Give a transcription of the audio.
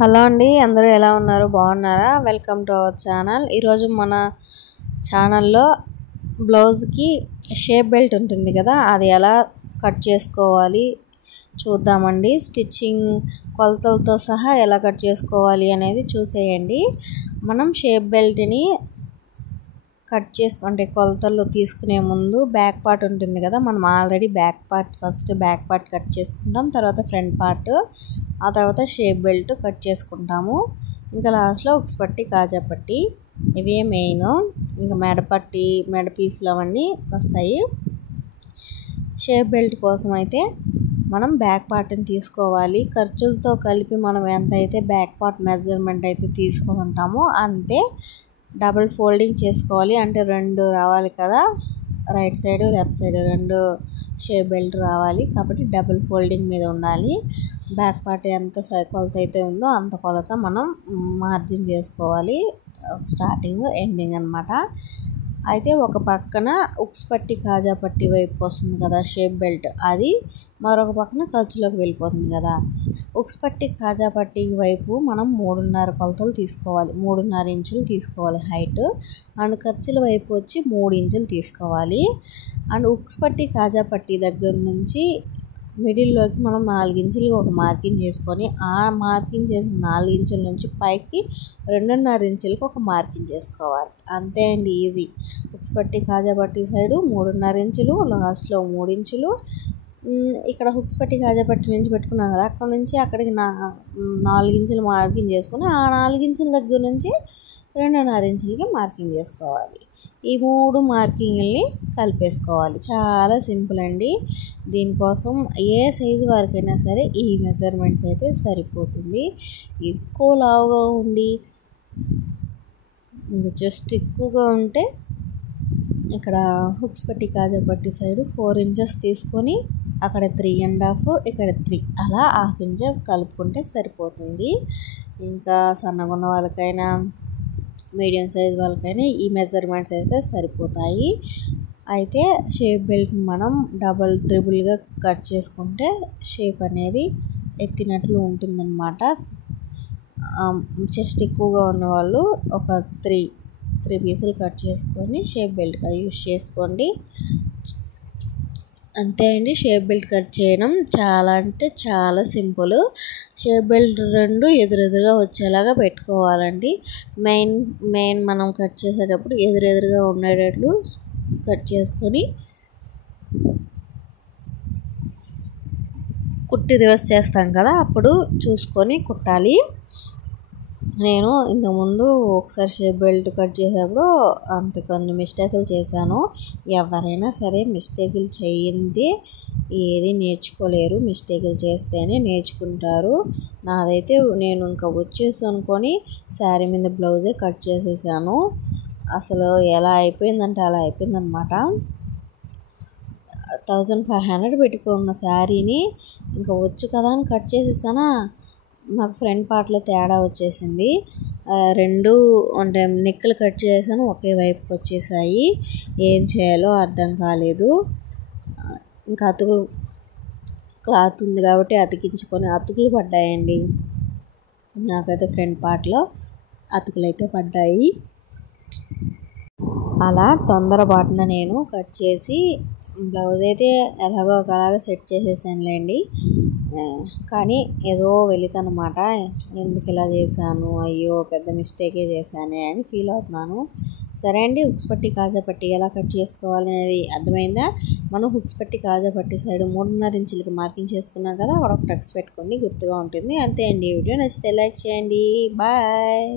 Hello అండి, అందరూ ఎలా ఉన్నారు? బాగున్నారా? Welcome to our channel. ఈరోజు మన ఛానల్లో బ్లౌజ్కి షేప్ బెల్ట్ ఉంటుంది కదా, అది ఎలా కట్ చేసుకోవాలి చూద్దామండి. స్టిచ్చింగ్ కొలతలతో సహా ఎలా కట్ చేసుకోవాలి అనేది చూసేయండి. మనం షేప్ బెల్ట్ని కట్ చేసుకుంటే కొలతలు తీసుకునే ముందు బ్యాక్ పార్ట్ ఉంటుంది కదా, మనం already first back part cut చేసుకుంటాం, తర్వాత ఫ్రంట్ పార్ట్, ఆ తర్వాత షేప్ బెల్ట్ కట్ చేసుకుంటాము. ఇంకా లాస్ట్లో ఉక్స్ పట్టి, కాజా పట్టి, ఇవే మెయిన్. ఇంకా మెడ పీసులు అవన్నీ వస్తాయి. షేప్ బెల్ట్ కోసం అయితే మనం బ్యాక్ పార్ట్ని తీసుకోవాలి. ఖర్చులతో కలిపి మనం ఎంత అయితే బ్యాక్ పార్ట్ మెజర్మెంట్ అయితే తీసుకొని ఉంటామో అంతే డబుల్ ఫోల్డింగ్ చేసుకోవాలి. అంటే 2 రావాలి కదా, right side left side 2 shape belt రావాలి. కాబట్టి డబుల్ ఫోల్డింగ్ మీద ఉండాలి. బ్యాక్ పార్ట్ ఎంత కొలత అయితే ఉందో అంత కొలత మనం మార్జిన్ చేసుకోవాలి. స్టార్టింగ్ ఎండింగ్ అన్నమాట. అయితే ఒక పక్కన ఉక్స్ పట్టి, కాజా పట్టి వైపు వస్తుంది కదా షేప్ బెల్ట్, అది మరొక పక్కన ఖర్చులోకి వెళ్ళిపోతుంది కదా. ఉక్స్ పట్టి, కాజా పట్టి వైపు మనం 3.5 కొలతలు తీసుకోవాలి. 3.5 ఇంచులు తీసుకోవాలి హైట్. అండ్ ఖర్చుల వైపు వచ్చి 3 ఇంచులు తీసుకోవాలి. అండ్ ఉక్స్ పట్టి, కాజా పట్టి దగ్గర నుంచి మిడిల్లోకి మనం 4 ఇంచులుగా ఒక మార్కింగ్ చేసుకొని, ఆ మార్కింగ్ చేసిన 4 ఇంచుల నుంచి పైకి 2.5 ఇంచులకు ఒక మార్కింగ్ చేసుకోవాలి. అంతే అండి, ఈజీ. ఉక్స్ పట్టి, కాజా పట్టి సైడు 3.5 ఇంచులు, లాస్ట్లో 3 ఇంచులు. ఇక్కడ హుక్స్ పట్టి, కాజా పట్టి నుంచి పెట్టుకున్నాం కదా, అక్కడ నుంచి అక్కడికి 4 ఇంచులు మార్కింగ్ చేసుకుని, ఆ 4 ఇంచుల దగ్గర నుంచి 2.5 ఇంచులకి మార్కింగ్ చేసుకోవాలి. ఈ 3 మార్కింగ్ని కలిపేసుకోవాలి. చాలా సింపుల్ అండి. దీనికోసం ఏ సైజు వరకైనా సరే ఈ మెజర్మెంట్స్ అయితే సరిపోతుంది. ఎక్కువ లావుగా ఉండి జస్ట్ ఎక్కువగా ఉంటే ఇక్కడ హుక్స్ పట్టి, కాజా పట్టి సైడు 4 ఇంచెస్ తీసుకొని అక్కడ 3.5, ఇక్కడ 3, అలా 1/2 ఇంచ్ కలుపుకుంటే సరిపోతుంది. ఇంకా సన్నగా ఉన్న వాళ్ళకైనా మీడియం సైజ్ వాళ్ళకైనా ఈ మెజర్మెంట్స్ అయితే సరిపోతాయి. అయితే షేప్ బెల్ట్ మనం త్రిబుల్గా కట్ చేసుకుంటే షేప్ అనేది ఎత్తినట్లు ఉంటుందన్నమాట. చెస్ట్ ఎక్కువగా ఉన్నవాళ్ళు ఒక 3 పీసులు కట్ చేసుకొని షేప్ బెల్ట్గా యూస్ చేసుకోండి. అంతే అండి, షేప్ బెల్ట్ కట్ చేయడం చాలా అంటే చాలా సింపుల్. షేప్ బెల్ట్ 2 ఎదురెదురుగా వచ్చేలాగా పెట్టుకోవాలండి. మెయిన్ మనం కట్ చేసేటప్పుడు ఎదురెదురుగా ఉండేటట్లు కట్ చేసుకొని కుట్టి రివర్స్ చేస్తాం కదా, అప్పుడు చూసుకొని కుట్టాలి. నేను ఇంతకుముందు ఒకసారి షేప్ బెల్ట్ కట్ చేసేటప్పుడు కొన్ని మిస్టేకులు చేశాను. ఎవరైనా సరే మిస్టేకులు చేయండి ఏది నేర్చుకోలేరు. మిస్టేకులు చేస్తేనే నేర్చుకుంటారు. నాదైతే నేను ఇంకా వచ్చేసి అనుకొని శారీ మీద బ్లౌజే కట్ చేసేసాను. అసలు ఎలా అయిపోయిందంటే అలా అయిపోయిందనమాట. 1500 పెట్టుకున్న శారీని ఇంకా వచ్చు కదా అని కట్ చేసేసానా, నాకు ఫ్రంట్ పార్ట్లో తేడా వచ్చేసింది. 2 అంటే నెక్కులు కట్ చేసాను, ఒకే వైపుకి వచ్చేసాయి. ఏం చేయాలో అర్థం కాలేదు. ఇంకా అతుకులు క్లాత్ ఉంది కాబట్టి అతికించుకొని అతుకులు పడ్డాయండి. నాకైతే ఫ్రంట్ పార్ట్లో అతుకులు అయితే పడ్డాయి. అలా తొందరపాటున నేను కట్ చేసి బ్లౌజ్ అయితే ఎలాగో ఒకలాగా సెట్ చేసేసానులేండి. కానీ ఏదో వెళితనమాట, ఎందుకు ఇలా చేశాను, అయ్యో పెద్ద మిస్టేకే చేశానే అని ఫీల్ అవుతున్నాను. సరే అండి, హుక్స్ పట్టి, కాజా పట్టి ఎలా కట్ చేసుకోవాలి అనేది అర్థమైందా? మనం హుక్స్ పట్టి, కాజా పట్టి సైడ్ 3.5 ఇంచులకి మార్కింగ్ చేసుకున్నాం కదా, ఒక టక్స్ పెట్టుకోండి, గుర్తుగా ఉంటుంది. అంతే అండి. వీడియో నచ్చితే లైక్ చేయండి. బాయ్.